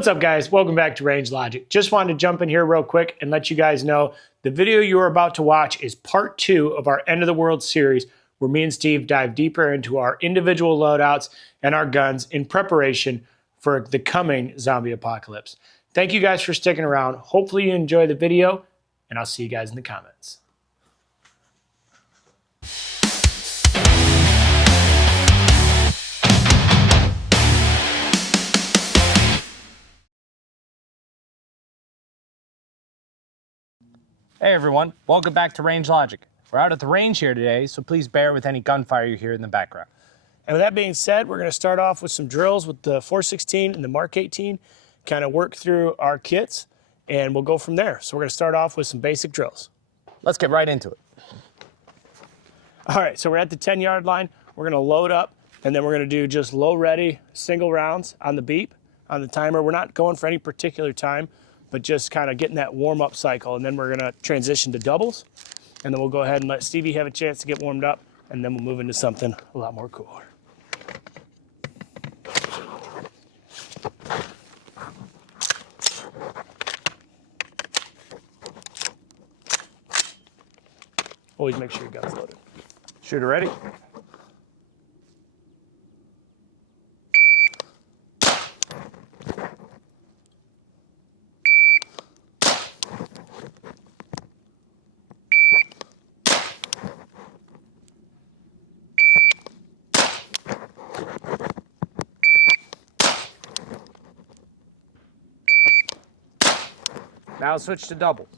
What's up, guys? Welcome back to Range Logic. Just wanted to jump in here real quick and let you guys know the video you are about to watch is part 2 of our End of the World series, where me and Steve dive deeper into our individual loadouts and our guns in preparation for the coming zombie apocalypse. Thank you guys for sticking around. Hopefully you enjoy the video, and I'll see you guys in the comments. Hey everyone, welcome back to Range Logic. We're out at the range here today, so please bear with any gunfire you hear in the background. And with that being said, we're going to start off with some drills with the 416 and the Mark 18, kind of work through our kits, and we'll go from there. So we're going to start off with some basic drills. Let's get right into it. All right, so we're at the 10-yard line. We're going to load up, and then we're going to do just low ready single rounds on the beep, on the timer. We're not going for any particular time, but just kind of getting that warm-up cycle, and then we're going to transition to doubles, and then we'll go ahead and let Stevie have a chance to get warmed up, and then we'll move into something a lot more cooler. Always make sure your gun's loaded. Shooter ready? Now switch to doubles.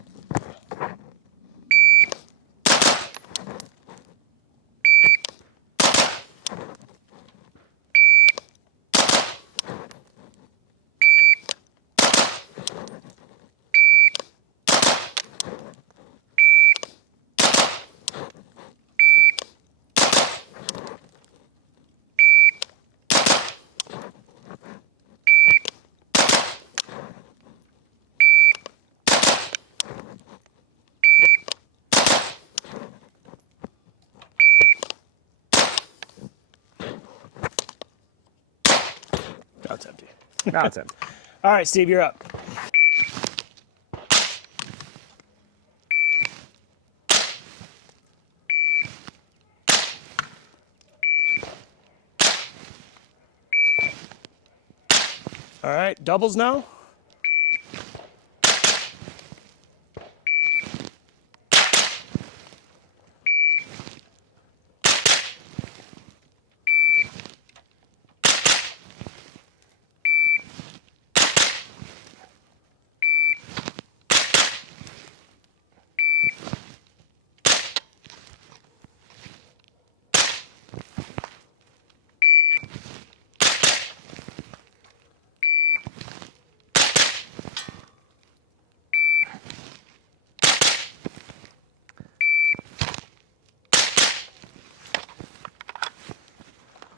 Now it's empty. Now it's empty. All right, Steve, you're up. All right, doubles now.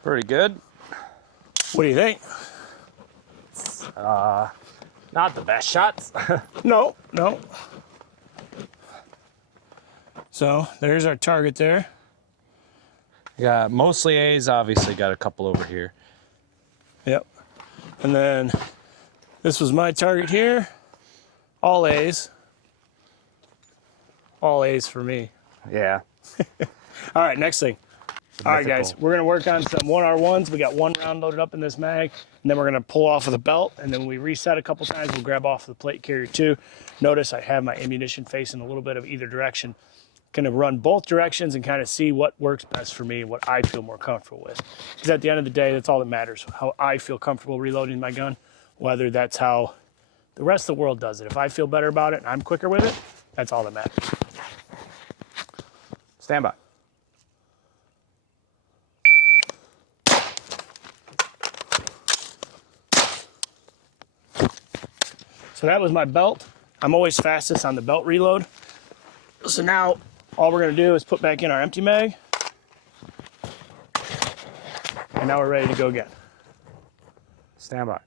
Pretty good. What do you think? Not the best shots. No. So there's our target there. Yeah, mostly A's, obviously got a couple over here. Yep. And then this was my target here. All A's. All A's for me. Yeah. All right, next thing. All right, guys, we're going to work on some 1R1s. We got one round loaded up in this mag, and then we're going to pull off of the belt, and then we reset a couple times. We'll grab off the plate carrier too. Notice I have my ammunition facing a little bit of either direction. Going to run both directions and kind of see what works best for me, what I feel more comfortable with. Because at the end of the day, that's all that matters, how I feel comfortable reloading my gun, whether that's how the rest of the world does it. If I feel better about it and I'm quicker with it, that's all that matters. Stand by. So that was my belt. I'm always fastest on the belt reload. So now all we're going to do is put back in our empty mag. And now we're ready to go again. Stand by.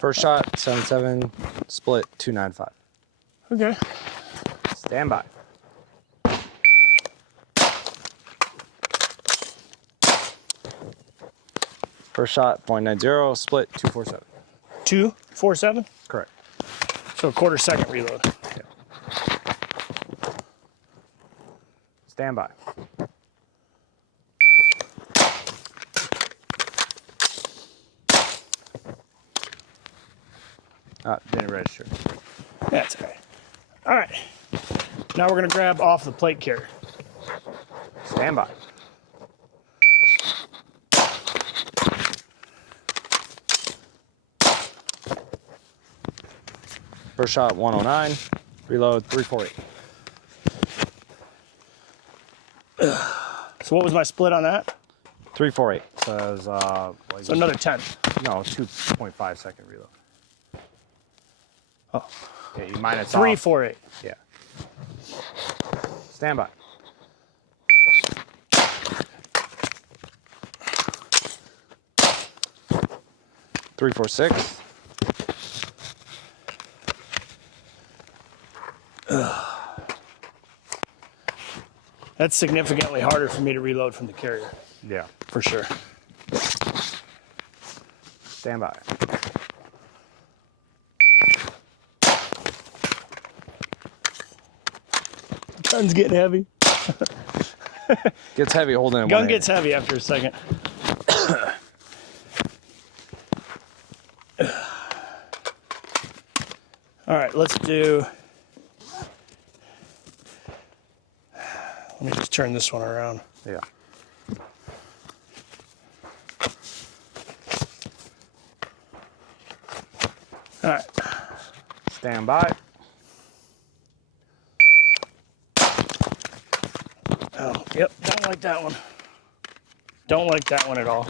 First shot, 7.7, split 2.95. Okay. Stand by. First shot, 0.90, split 2.47. 2.47? Correct. So a quarter second reload. Yeah. Stand by. Didn't register. That's all right. All right. Now we're going to grab off the plate carrier. Stand by. First shot, 109. Reload, 3.48. So what was my split on that? 3.48. So it was, So another 10. no, 2.5 second reload. Oh. Yeah, you minus 3.48. Yeah. Stand by. Three, 4, 6. That's significantly harder for me to reload from the carrier, Yeah. for sure. Stand by. Gun's getting heavy. Gets heavy holding it. Gun gets heavy after a second. All right, let's do. Let me just turn this one around. Yeah. All right. Stand by. Oh, yep. Don't like that one. Don't like that one at all.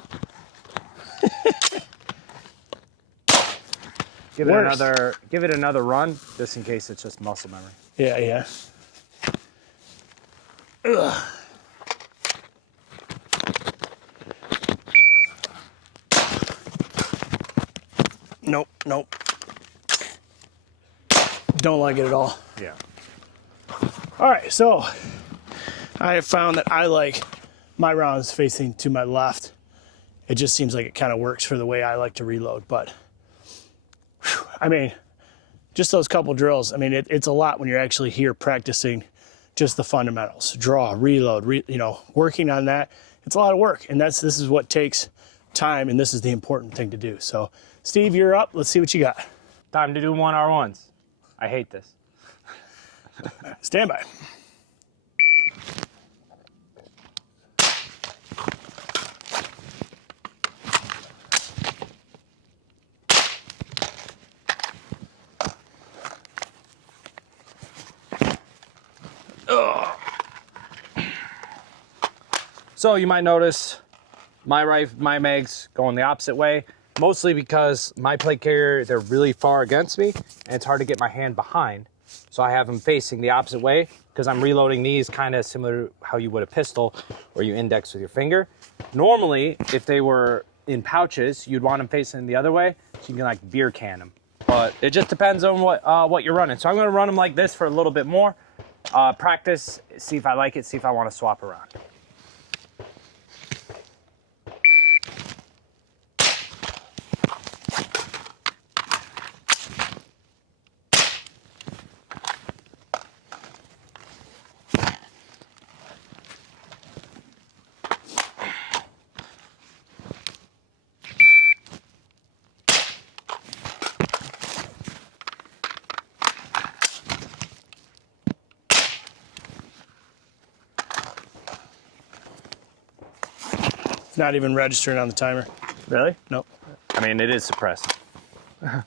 Give it another run, just in case it's just muscle memory. Yeah, yeah. Ugh. Nope, nope. Don't like it at all. Yeah. All right, so I have found that I like my rounds facing to my left. It just seems like it kind of works for the way I like to reload. But, whew, I mean, just those couple drills, I mean, it's a lot when you're actually here practicing just the fundamentals. Draw, reload, working on that. It's a lot of work, and this is what takes time, and this is the important thing to do. So, Steve, you're up. Let's see what you got. Time to do 1R1s. I hate this. Stand by. So you might notice my mags going the opposite way, mostly because my plate carrier, they're really far against me, and it's hard to get my hand behind. So I have them facing the opposite way because I'm reloading these kind of similar to how you would a pistol, where you index with your finger. Normally, if they were in pouches, you'd want them facing the other way, so you can like beer can them. But it just depends on what you're running. So I'm gonna run them like this for a little bit more. Practice, see if I like it, see if I want to swap around. It's not even registering on the timer. Really? Nope. I mean, it is suppressed. Ugh.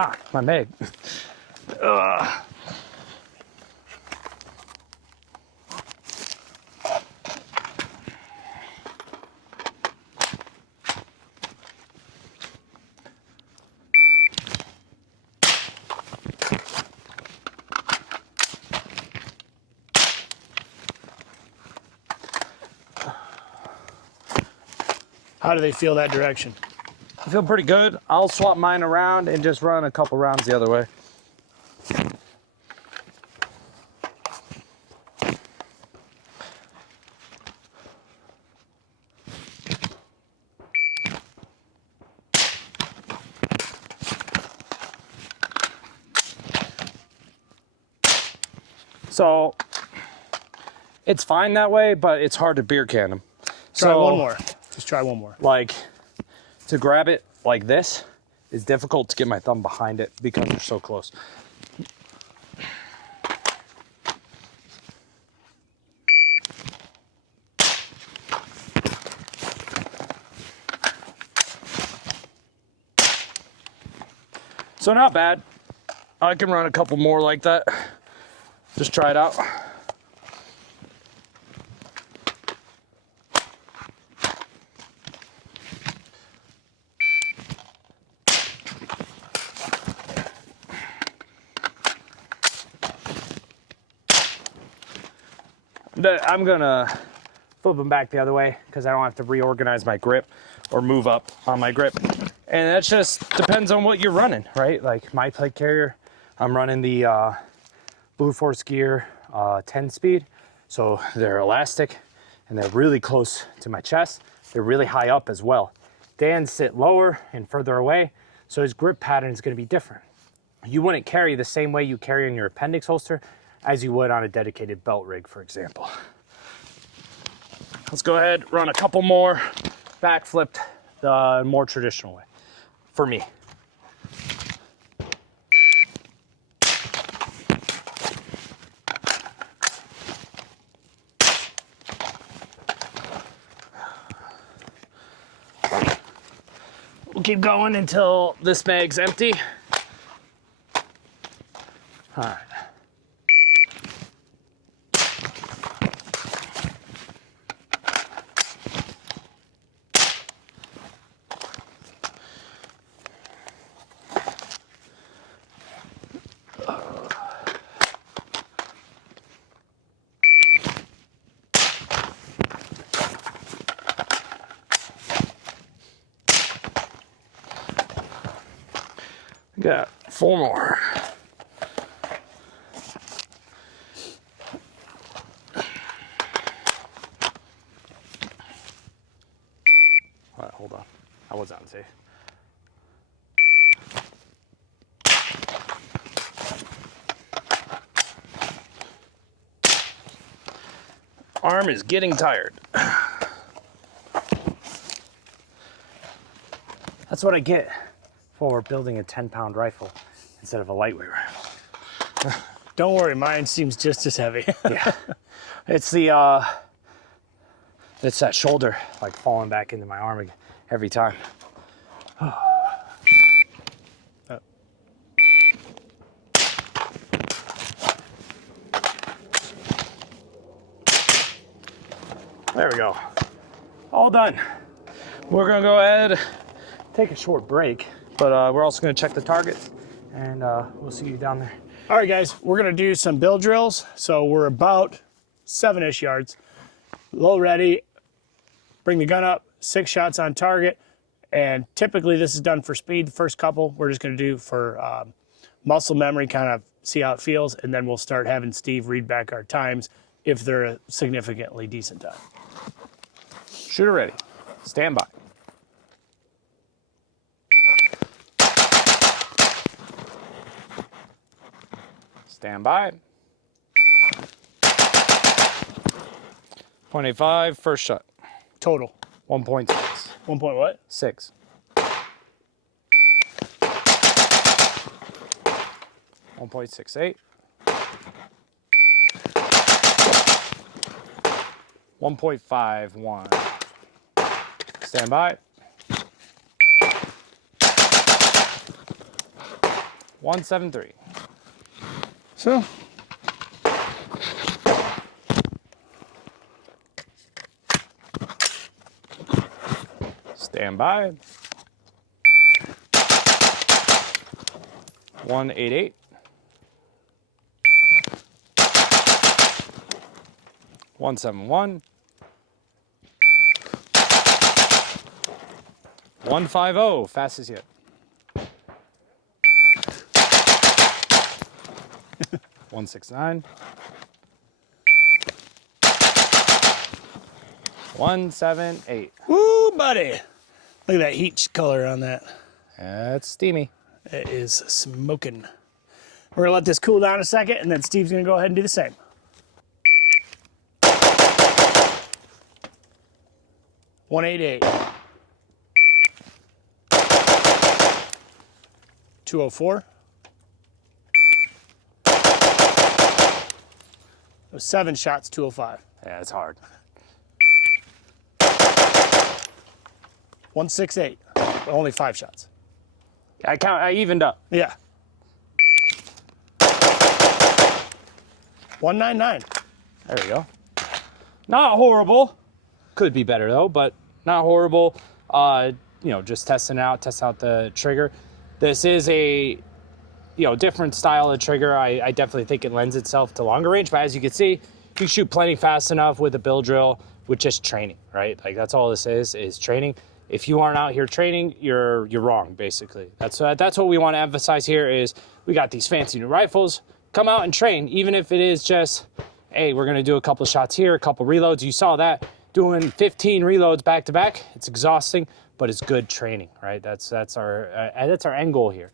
Ah, my mag. How do they feel that direction? I feel pretty good. I'll swap mine around and just run a couple rounds the other way. So it's fine that way, but it's hard to beer can them. Try one more. Just try one more. Like, to grab it like this is difficult to get my thumb behind it because they're so close. So not bad. I can run a couple more like that. Just try it out. I'm gonna flip them back the other way because I don't have to reorganize my grip or move up on my grip. And that just depends on what you're running, right? Like my plate carrier, I'm running the Blue Force Gear 10 speed. So they're elastic and they're really close to my chest. They're really high up as well. Dan's sit lower and further away, so his grip pattern is gonna be different. You wouldn't carry the same way you carry in your appendix holster as you would on a dedicated belt rig, for example. Let's go ahead, run a couple more, back flipped the more traditional way, for me. We'll keep going until this bag's empty. All right. Got 4 more. All right, hold on. I was unsafe. Arm is getting tired. That's what I get for building a 10-pound rifle instead of a lightweight rifle. Don't worry, mine seems just as heavy. Yeah, it's the it's that shoulder like falling back into my arm every time. There we go. All done. We're gonna go ahead, take a short break, but we're also gonna check the targets, and we'll see you down there. All right, guys, we're gonna do some bill drills. So we're about 7-ish yards. Low ready, bring the gun up, 6 shots on target. And typically this is done for speed. The first couple we're just gonna do for muscle memory, kind of see how it feels. And then we'll start having Steve read back our times if they're a significantly decent time. Shooter ready. Stand by. Stand by. .85, first shot. Total. 1.6. 1 point what? 6. 1.68. 1.51. Stand by. 173. So. Stand by. 188. 171. 150, fastest yet. 169. 178. Woo, buddy. Look at that heat color on that. That's steamy. It is smoking. We're gonna let this cool down a second, and then Steve's gonna go ahead and do the same. $188. 204. Those 7 shots, 205. Yeah, it's hard. 168. Only 5 shots. I evened up. Yeah. 199. There we go. Not horrible. Could be better though, but not horrible. You know, just test out the trigger. This is a, you know, different style of trigger. I definitely think it lends itself to longer range, but as you can see, you can shoot plenty fast enough with a bill drill with just training, right? Like that's all this is training. If you aren't out here training, you're wrong, basically. That's what we want to emphasize here is we got these fancy new rifles. Come out and train, even if it is just, hey, we're gonna do a couple shots here, a couple reloads. You saw that, doing 15 reloads back to back. It's exhausting, but it's good training, right? That's our end goal here.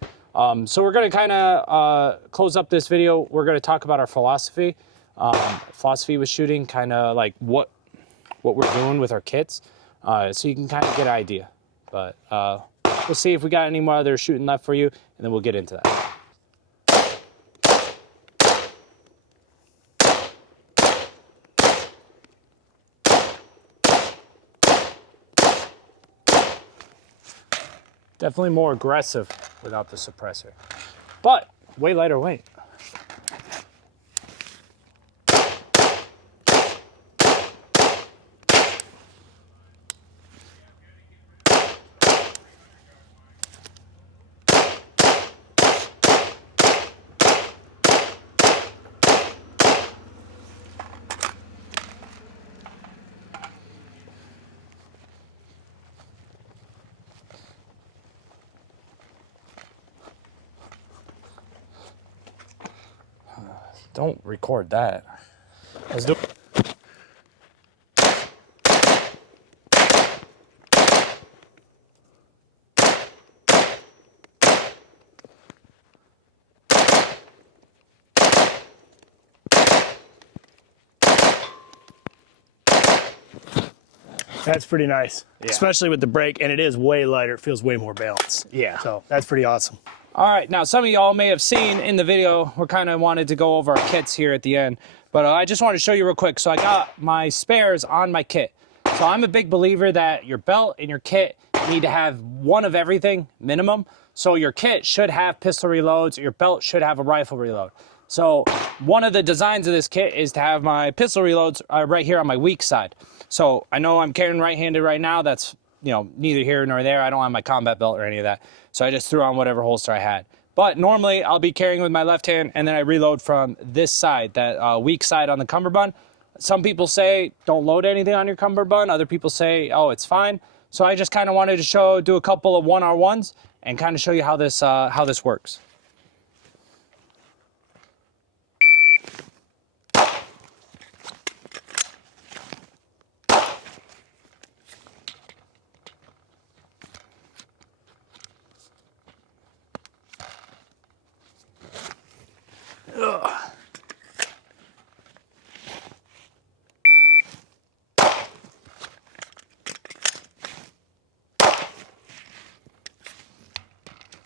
So we're gonna kind of close up this video. We're gonna talk about our philosophy with shooting, kind of like what we're doing with our kits. So you can kind of get an idea, but we'll see if we got any more other shooting left for you, and then we'll get into that. Definitely more aggressive without the suppressor, but way lighter weight. Don't record that. Let's do it. That's pretty nice, Yeah. especially with the brake, and it is way lighter. It feels way more balanced. Yeah. So that's pretty awesome. All right, now some of y'all may have seen in the video, we're kind of wanted to go over our kits here at the end, but I just wanted to show you real quick. So I got my spares on my kit. So I'm a big believer that your belt and your kit need to have one of everything minimum. So your kit should have pistol reloads, your belt should have a rifle reload. So one of the designs of this kit is to have my pistol reloads right here on my weak side. So I know I'm carrying right-handed right now. That's, you know, neither here nor there. I don't have my combat belt or any of that. So I just threw on whatever holster I had. But normally I'll be carrying with my left hand, and then I reload from this side, that weak side on the cummerbund. Some people say don't load anything on your cummerbund. Other people say, oh, it's fine. So I just kind of wanted to do a couple of 1R1s and kind of show you how this works.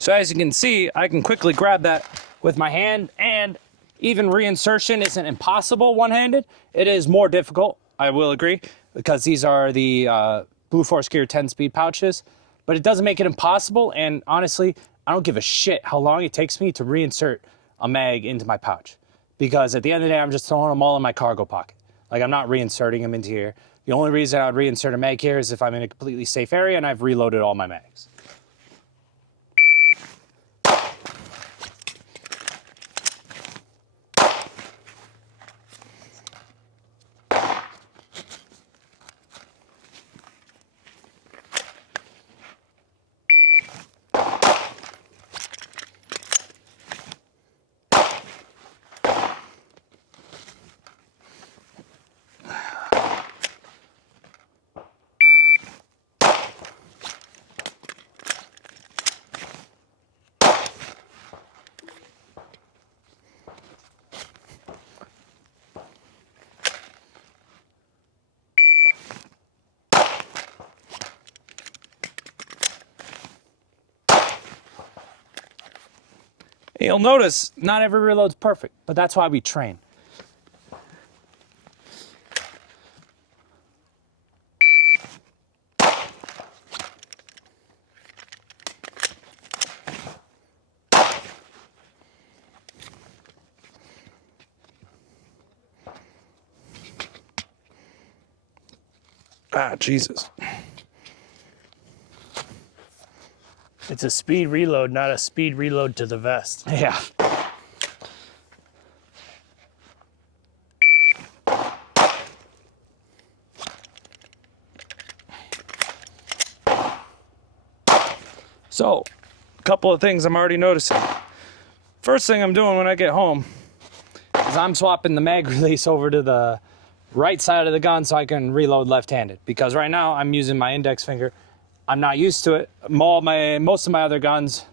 So as you can see, I can quickly grab that with my hand, and even reinsertion isn't impossible one-handed. It is more difficult, I will agree, because these are the Blue Force Gear 10-speed pouches, but it doesn't make it impossible, and honestly, I don't give a shit how long it takes me to reinsert a mag into my pouch. Because at the end of the day, I'm just throwing them all in my cargo pocket. Like, I'm not reinserting them into here. The only reason I would reinsert a mag here is if I'm in a completely safe area and I've reloaded all my mags. You'll notice not every reload's perfect, but that's why we train. Ah, Jesus. It's a speed reload, not a speed reload to the vest. Yeah. So, a couple of things I'm already noticing. First thing I'm doing when I get home is I'm swapping the mag release over to the right side of the gun so I can reload left-handed. Because right now I'm using my index finger. I'm not used to it. Most of my other guns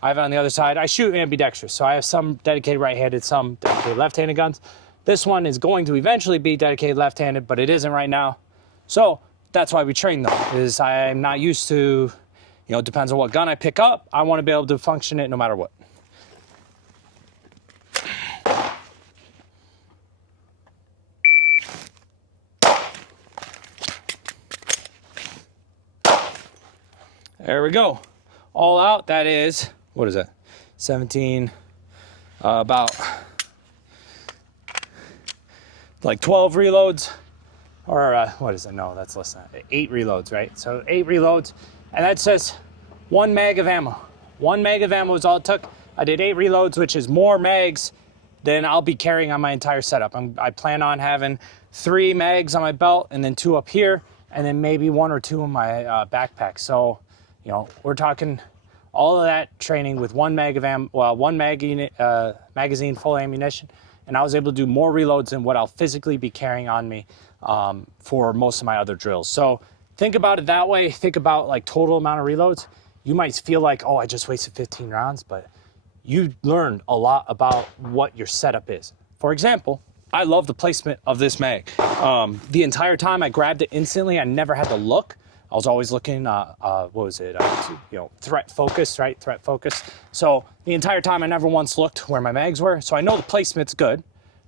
I have on the other side. I shoot ambidextrous, so I have some dedicated right-handed, some dedicated left-handed guns. This one is going to eventually be dedicated left-handed, but it isn't right now. So that's why we train though, is I'm not used to, you know, it depends on what gun I pick up. I want to be able to function it no matter what. There we go. All out, that is, what is that? 17, about like 12 reloads, or what is it? No, that's less than that. 8 reloads, right? So 8 reloads, and that's just 1 mag of ammo. 1 mag of ammo is all it took. I did 8 reloads, which is more mags than I'll be carrying on my entire setup. I plan on having 3 mags on my belt, and then 2 up here, and then maybe 1 or 2 in my backpack. So, you know, we're talking all of that training with 1 mag of ammo, well, 1 magazine full ammunition, and I was able to do more reloads than what I'll physically be carrying on me for most of my other drills. So think about it that way. Think about like total amount of reloads. You might feel like, oh, I just wasted 15 rounds, but you learn a lot about what your setup is. For example, I love the placement of this mag. The entire time I grabbed it instantly, I never had to look. I was always looking, what was it? You know, threat focus, right? Threat focus. So the entire time I never once looked where my mags were. So I know the placement's good.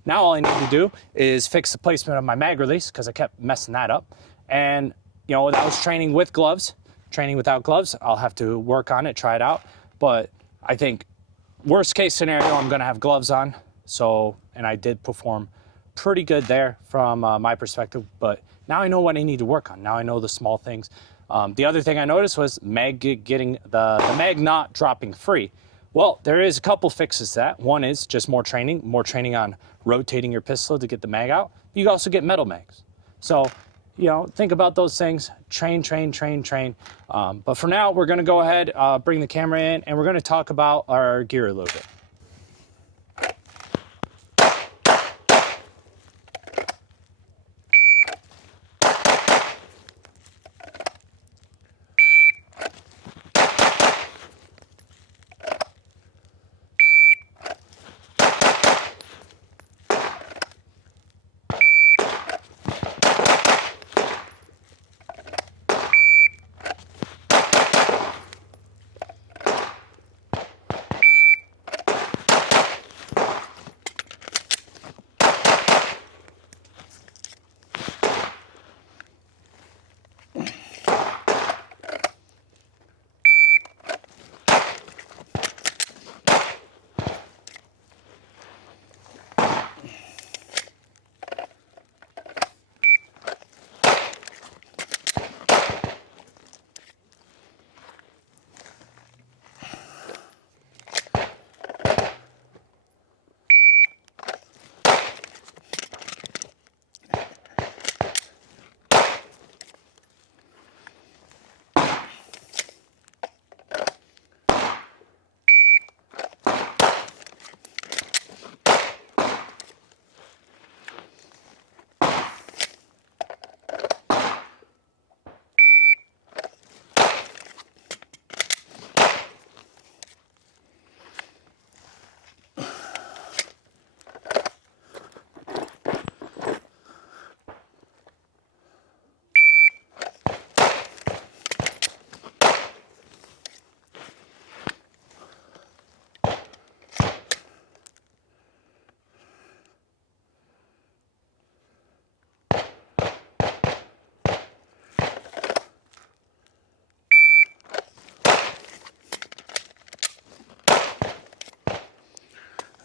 Now all I need to do is fix the placement of my mag release because I kept messing that up. And, you know, that was training with gloves. Training without gloves, I'll have to work on it, try it out. But I think worst case scenario, I'm gonna have gloves on. So, and I did perform pretty good there from my perspective, but now I know what I need to work on. Now I know the small things. The other thing I noticed was getting the mag not dropping free. Well, there is a couple fixes to that. One is just more training on rotating your pistol to get the mag out. You can also get metal mags. So, you know, think about those things. Train. But for now, we're gonna go ahead, bring the camera in, and we're gonna talk about our gear a little bit.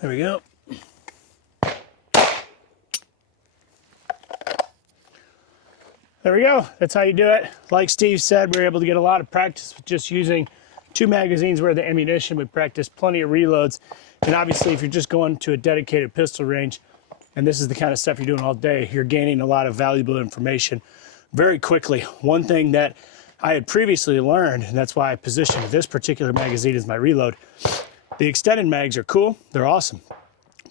There we go. There we go. That's how you do it. Like Steve said, we were able to get a lot of practice with just using 2 magazines worth of ammunition. We practiced plenty of reloads. And obviously, if you're just going to a dedicated pistol range, and this is the kind of stuff you're doing all day, you're gaining a lot of valuable information very quickly. One thing that I had previously learned, and that's why I positioned this particular magazine as my reload, the extended mags are cool, they're awesome,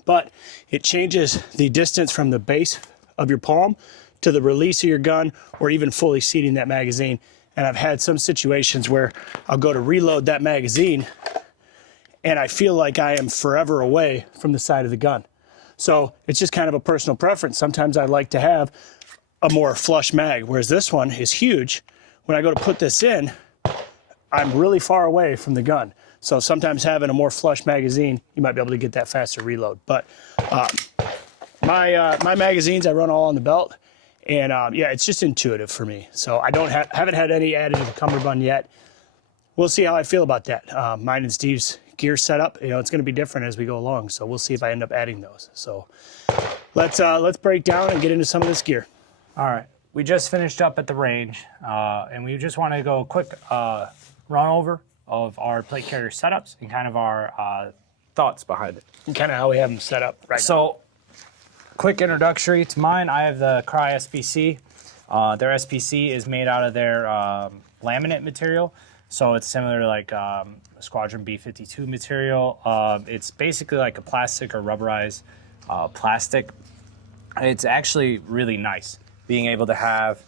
but it changes the distance from the base of your palm to the release of your gun, or even fully seating that magazine. And I've had some situations where I'll go to reload that magazine and I feel like I am forever away from the side of the gun. So it's just kind of a personal preference. Sometimes I like to have a more flush mag, whereas this one is huge. When I go to put this in, I'm really far away from the gun. So sometimes having a more flush magazine, you might be able to get that faster reload. But my magazines, I run all on the belt. And yeah, it's just intuitive for me. So I haven't had any added to the cummerbund yet. We'll see how I feel about that. Mine and Steve's gear setup, it's going to be different as we go along. So we'll see if I end up adding those. So let's break down and get into some of this gear. All right, we just finished up at the range, and we just want to go a quick run over of our plate carrier setups and kind of our thoughts behind it. And kind of how we have them set up right now. Quick introductory to mine. I have the Cry SPC. Their SPC is made out of their laminate material, so it's similar to like Squadron B-52 material. It's basically like a plastic or rubberized plastic. It's actually really nice being able to have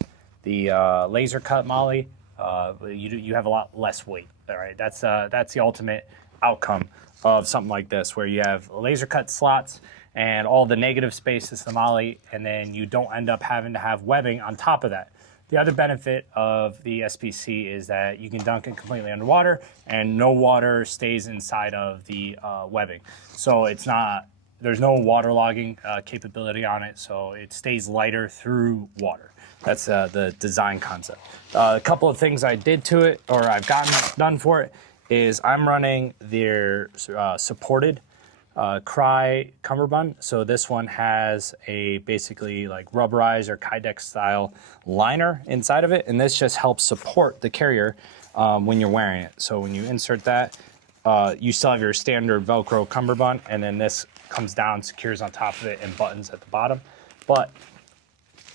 the laser cut moly. You have a lot less weight. All right, that's the ultimate outcome of something like this, where you have laser cut slots and all the negative space is the moly, and then you don't end up having to have webbing on top of that. The other benefit of the SPC is that you can dunk it completely underwater and no water stays inside of the webbing. So there's no waterlogging capability on it, so it stays lighter through water. That's the design concept. A couple of things I did to it, or I've gotten done for it, is I'm running their supported Cry cummerbund. So this one has a basically like rubberized or Kydex style liner inside of it, and this just helps support the carrier when you're wearing it. So when you insert that, you still have your standard Velcro cummerbund, and then this comes down, secures on top of it, and buttons at the bottom. But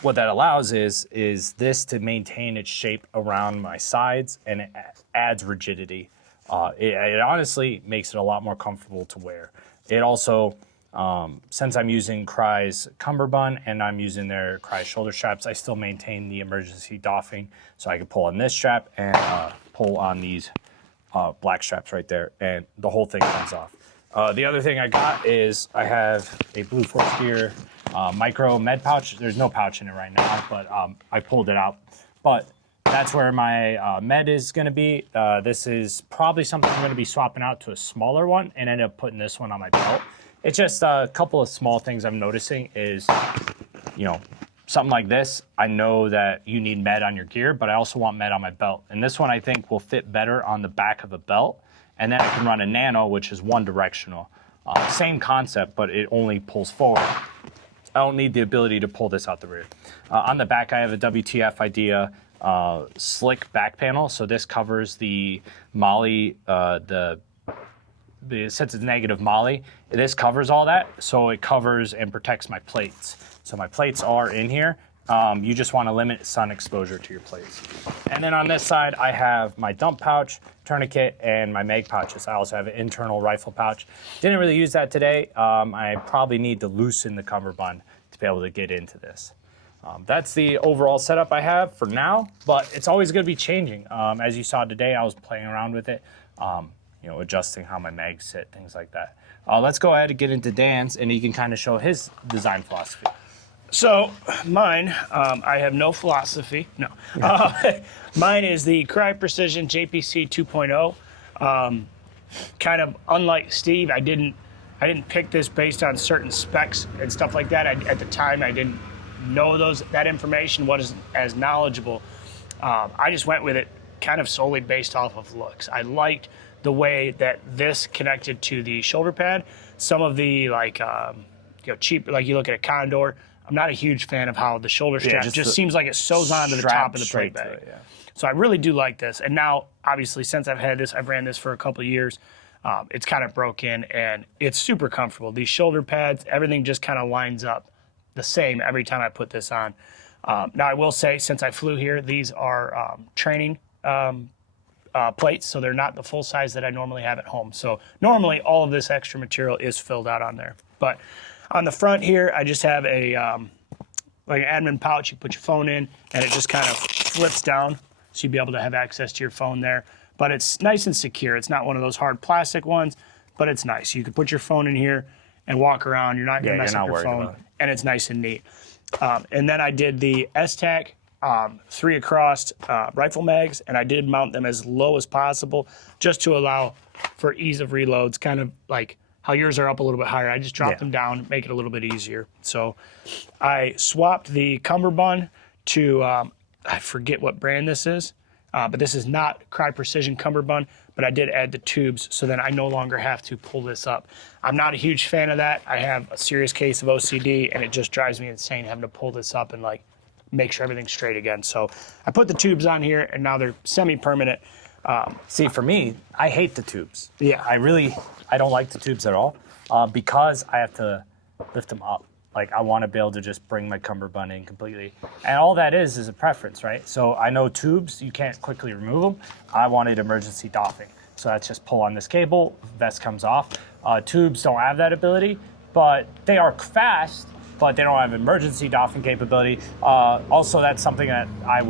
what that allows is this to maintain its shape around my sides, and it adds rigidity. It honestly makes it a lot more comfortable to wear. It also, since I'm using Cry's cummerbund and I'm using their Cry shoulder straps, I still maintain the emergency doffing, so I can pull on this strap and pull on these black straps right there, and the whole thing comes off. The other thing I got is I have a Blue Force Gear micro med pouch. There's no pouch in it right now, but I pulled it out. But that's where my med is going to be. This is probably something I'm going to be swapping out to a smaller one and end up putting this one on my belt. It's just a couple of small things I'm noticing is, something like this. I know that you need med on your gear, but I also want med on my belt. And this one I think will fit better on the back of a belt. And then I can run a nano, which is one directional. Same concept, but it only pulls forward. I don't need the ability to pull this out the rear. On the back, I have a WTF Idea slick back panel. So this covers the moly, since it's negative moly, this covers all that. So it covers and protects my plates. So my plates are in here. You just want to limit sun exposure to your plates. And then on this side, I have my dump pouch, tourniquet, and my mag pouches. I also have an internal rifle pouch. Didn't really use that today. I probably need to loosen the cummerbund to be able to get into this. That's the overall setup I have for now, but it's always going to be changing. As you saw today, I was playing around with it, adjusting how my mags sit, things like that. Let's go ahead and get into Dan's, and he can kind of show his design philosophy. So mine, I have no philosophy. No, mine is the Cry Precision JPC 2.0. Kind of unlike Steve, I didn't pick this based on certain specs and stuff like that. At the time, I didn't know that information, wasn't as knowledgeable. I just went with it kind of solely based off of looks. I liked the way that this connected to the shoulder pad. Some of the cheap, like you look at a Condor, I'm not a huge fan of how the shoulder strap just seems like it sews onto the top of the plate bag. So I really do like this. And now, obviously, since I've had this, I've ran this for a couple of years. It's kind of broken, and it's super comfortable. These shoulder pads, everything just kind of lines up the same every time I put this on. Now, I will say, since I flew here, these are training plates, so they're not the full size that I normally have at home. So normally, all of this extra material is filled out on there. But on the front here, I just have a like an admin pouch. You put your phone in, and it just kind of flips down, so you'd be able to have access to your phone there. But it's nice and secure. It's not one of those hard plastic ones, but it's nice. You can put your phone in here and walk around. You're not going to mess up your phone, and it's nice and neat. And then I did the STAC 3 across rifle mags, and I did mount them as low as possible just to allow for ease of reloads, kind of like how yours are up a little bit higher. I just dropped them down, make it a little bit easier. So I swapped the cummerbund to, I forget what brand this is, but this is not Cry Precision cummerbund, but I did add the tubes, so then I no longer have to pull this up. I'm not a huge fan of that. I have a serious case of OCD, and it just drives me insane having to pull this up and like make sure everything's straight again. So I put the tubes on here, and now they're semi-permanent. See, for me, I hate the tubes. Yeah. I don't like the tubes at all because I have to lift them up. Like, I want to be able to just bring my cummerbund in completely. And all that is a preference, right? So I know tubes, you can't quickly remove them. I wanted emergency doffing. So that's just pull on this cable, vest comes off. Tubes don't have that ability, but they are fast, but they don't have emergency doffing capability. Also, that's something that I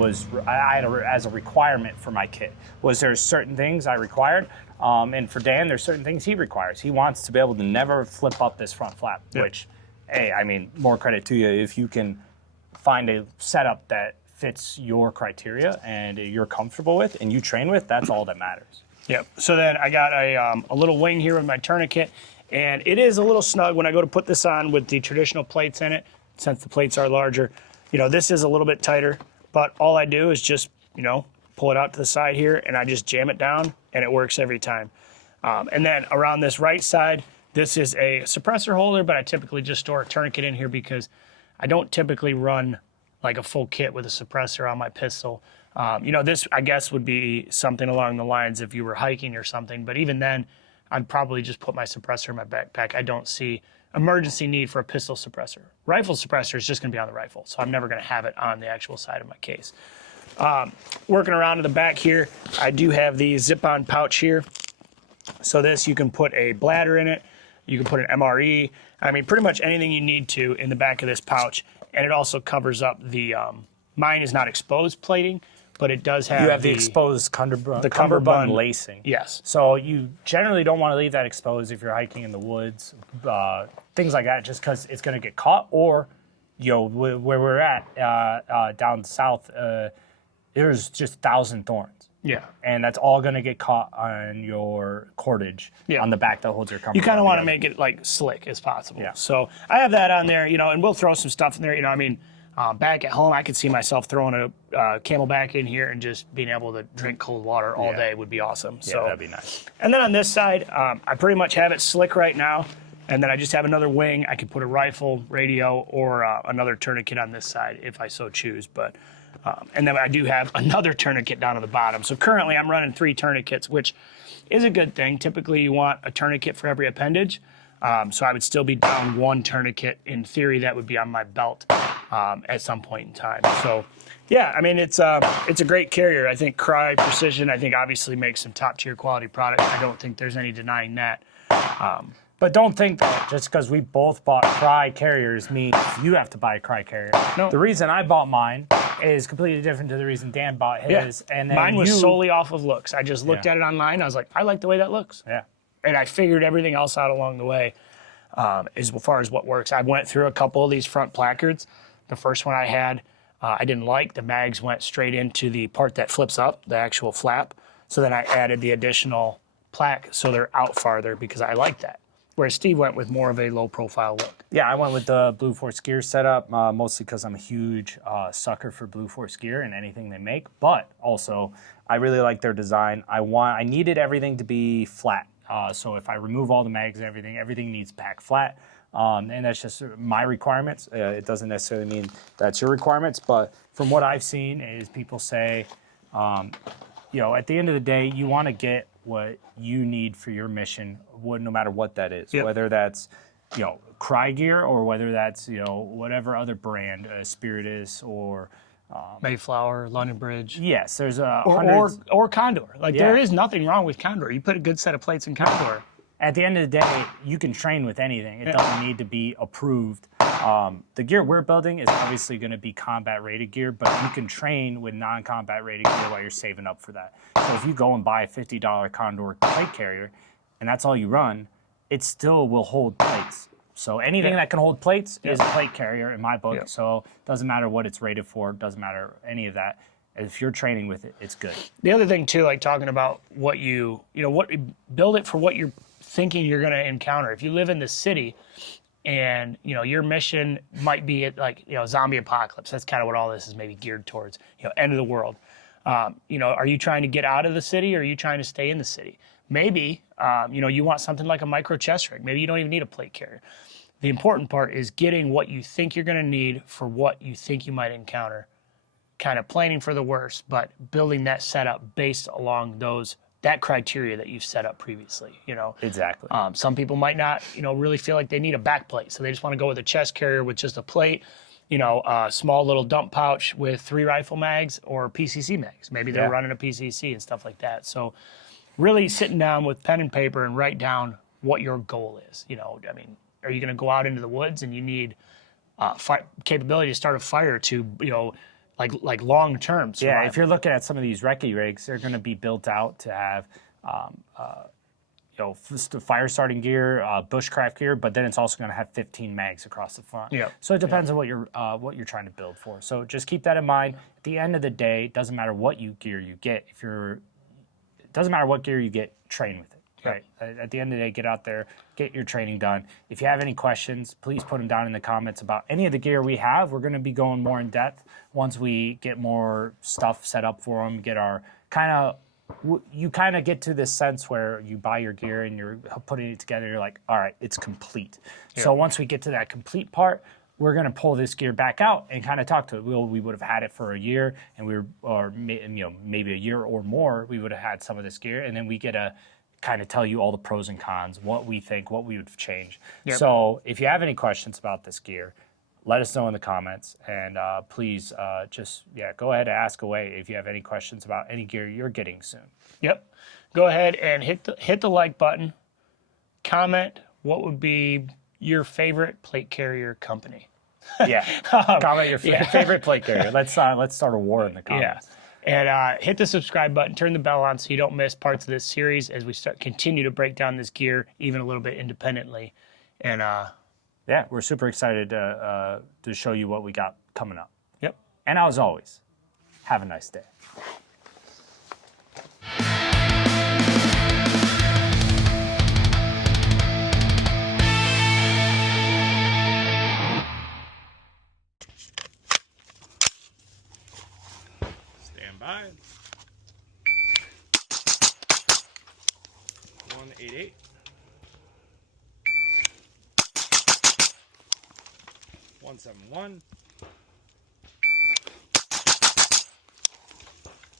had as a requirement for my kit, was there's certain things I required. And for Dan, there's certain things he requires. He wants to be able to never flip up this front flap, which, hey, I mean, more credit to you if you can find a setup that fits your criteria and you're comfortable with and you train with. That's all that matters. Yep. So then I got a little wing here with my tourniquet, and it is a little snug when I go to put this on with the traditional plates in it, since the plates are larger. You know, this is a little bit tighter, but all I do is just, pull it out to the side here, and I just jam it down, and it works every time. And then around this right side, this is a suppressor holder, but I typically just store a tourniquet in here because I don't typically run like a full kit with a suppressor on my pistol. This, I guess, would be something along the lines if you were hiking or something, but even then, I'd probably just put my suppressor in my backpack. I don't see emergency need for a pistol suppressor. Rifle suppressor is just going to be on the rifle, so I'm never going to have it on the actual side of my case. Working around in the back here, I do have the zip-on pouch here. So this, you can put a bladder in it, you can put an MRE, I mean, pretty much anything you need to in the back of this pouch. And it also covers up the, mine is not exposed plating, but it does have You have the exposed cummerbund lacing. Yes. So you generally don't want to leave that exposed if you're hiking in the woods, things like that, just because it's going to get caught. Or, where we're at down south, there's just 1,000 thorns. Yeah. And that's all going to get caught on your cordage on the back that holds your cummerbund. You kind of want to make it like slick as possible. Yeah. So I have that on there, and we'll throw some stuff in there. Back at home, I could see myself throwing a Camelback in here and just being able to drink cold water all day would be awesome. Yeah, so that'd be nice. And then on this side, I pretty much have it slick right now. And then I just have another wing. I could put a rifle, radio, or another tourniquet on this side if I so choose. But and then I do have another tourniquet down at the bottom. So currently I'm running 3 tourniquets, which is a good thing. Typically you want a tourniquet for every appendage. So I would still be down 1 tourniquet. In theory, that would be on my belt at some point in time. So yeah, I mean, it's a great carrier. I think Cry Precision, obviously makes some top tier quality products. I don't think there's any denying that. But don't think that just because we both bought Cry carriers means you have to buy a Cry carrier. No. The reason I bought mine is completely different to the reason Dan bought his. Yeah. And then mine was solely off of looks. I just looked at it online. I was like, I like the way that looks. Yeah. And I figured everything else out along the way as far as what works. I went through a couple of these front placards. The first one I had, I didn't like. The mags went straight into the part that flips up, the actual flap. So then I added the additional plaque so they're out farther because I like that. Whereas Steve went with more of a low profile look. Yeah, I went with the Blue Force gear setup, mostly because I'm a huge sucker for Blue Force gear and anything they make. But also, I really like their design. I needed everything to be flat. So if I remove all the mags and everything needs packed flat. And that's just my requirements. It doesn't necessarily mean that's your requirements. But from what I've seen is people say, you know, at the end of the day, you want to get what you need for your mission, no matter what that is. Yep. Whether that's, you know, Cry gear or whether that's, you know, whatever other brand, Spirit or Mayflower, London Bridge. Yes, there's or Condor. Like there is nothing wrong with Condor. You put a good set of plates in Condor. At the end of the day, you can train with anything. It doesn't need to be approved. The gear we're building is obviously going to be combat rated gear, but you can train with non-combat rated gear while you're saving up for that. So if you go and buy a $50 Condor plate carrier, and that's all you run, it still will hold plates. So anything that can hold plates is a plate carrier in my book. Yeah. So it doesn't matter what it's rated for, doesn't matter any of that. If you're training with it, it's good. The other thing too, like talking about what build it for what you're thinking you're going to encounter. If you live in the city and, you know, your mission might be like, you know, zombie apocalypse. That's kind of what all this is maybe geared towards, you know, end of the world. You know, are you trying to get out of the city or are you trying to stay in the city? Maybe, you know, you want something like a micro chest rig. Maybe you don't even need a plate carrier. The important part is getting what you think you're going to need for what you think you might encounter. Kind of planning for the worst, but building that setup based along that criteria that you've set up previously, you know. Exactly. Some people might not, you know, really feel like they need a back plate, so they just want to go with a chest carrier with just a plate, you know, a small little dump pouch with 3 rifle mags or PCC mags. Maybe they're running a PCC and stuff like that. So really sitting down with pen and paper and write down what your goal is. You know, I mean, are you going to go out into the woods and you need capability to start a fire to, you know, like long term survival. Yeah, if you're looking at some of these recce rigs, they're going to be built out to have, you know, fire starting gear, bushcraft gear, but then it's also going to have 15 mags across the front. Yeah. So it depends on what you're trying to build for. So just keep that in mind. At the end of the day, it doesn't matter what gear you get. It doesn't matter what gear you get. Train with it. Right. At the end of the day, get out there, get your training done. If you have any questions, please put them down in the comments about any of the gear we have. We're going to be going more in depth once we get more stuff set up for them, get our you kind of get to this sense where you buy your gear and you're putting it together. You're like, all right, it's complete. Yeah. So once we get to that complete part, we're going to pull this gear back out and kind of talk to it. We would have had it for a year, and maybe a year or more. We would have had some of this gear, and then we get a kind of tell you all the pros and cons, what we think, what we would change. Yep. So if you have any questions about this gear, let us know in the comments, and please go ahead and ask away if you have any questions about any gear you're getting soon. Yep. Go ahead and hit the like button. Comment what would be your favorite plate carrier company. Yeah. Comment your favorite plate carrier. Let's start a war in the comments. Yeah. And hit the subscribe button, turn the bell on so you don't miss parts of this series as we continue to break down this gear even a little bit independently. And yeah, we're super excited to show you what we got coming up. Yep. And as always, have a nice day. Stand by. 188. 171.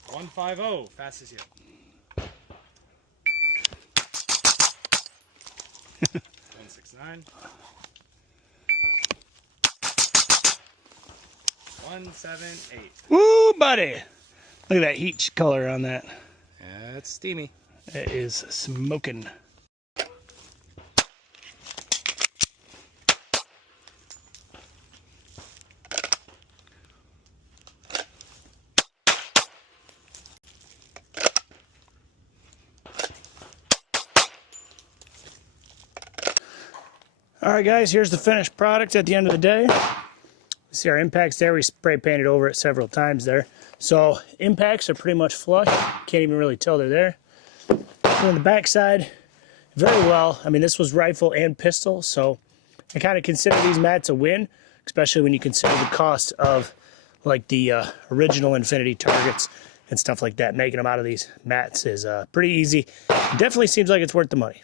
150. Fast as you. 169. 178. Woo, buddy! Look at that heat color on that. Yeah, it's steamy. It is smoking. All right, guys, here's the finished product at the end of the day. See our impacts there. We spray painted over it several times there. So impacts are pretty much flush. Can't even really tell they're there. On the back side, very well. I mean, this was rifle and pistol, so I kind of consider these mats a win, especially when you consider the cost of like the original Infinity targets and stuff like that. Making them out of these mats is pretty easy. It definitely seems like it's worth the money.